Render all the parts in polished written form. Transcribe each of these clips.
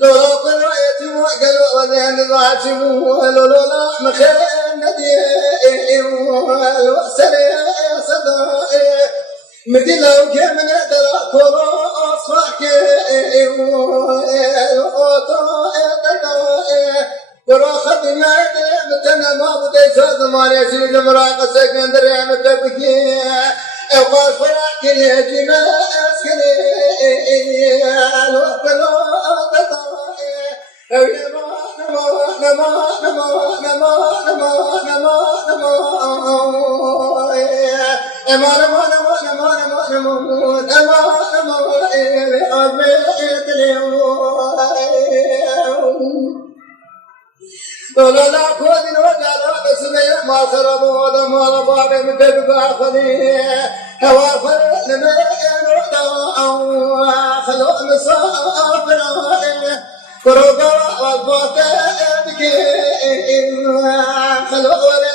لو قرأت وقالوا وذهن ضاعتموا لو لا مخير ندي الوحسن صدائي مدلو كمن درا كورو أصفاك الأوتو ورا خدمة متنا ما بدي صاد ما يصير المراقة سكن دريا متبكي أوقات فرق يجينا أسكني الوقت لو لا كودين وجالا بسمية ما سربوا دم ولا باب متبقى خلي هوا فرق لما خلق مسافر كروبا وضبطة بكين خلق ولا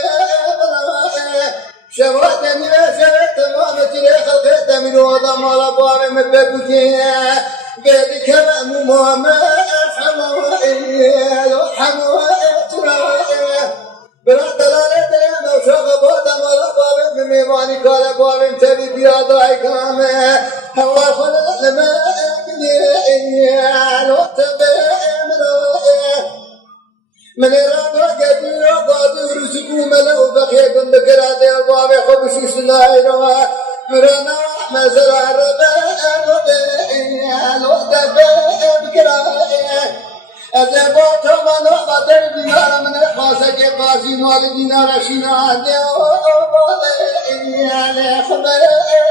شوات من شوات ما بتري خلقت من وضم ولا باب متبقى بيدك مو ما حموي لو حموي برات دلالة ما شغل بودم ولا باب من ميماني كلا باب تبي بياضاي كامه هوا خلق لما لو من رابع قدير قادر سكوم له بقي كن ذكرى الباب خبش سلايرا مرنا مزرع ربا الوقت بكرا أذبوت من قدر دينار من خاصك قاسي مال دينار شنا على خبر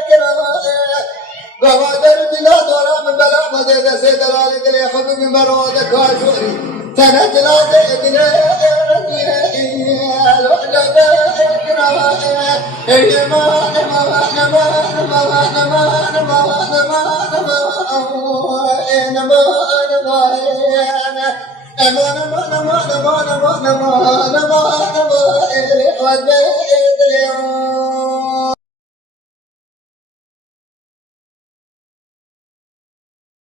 كرا بوادر دلا دورا من بلا مدد سيدلال دل خبر من برود كاشوري تنجلا دل الوجد كرا ما ما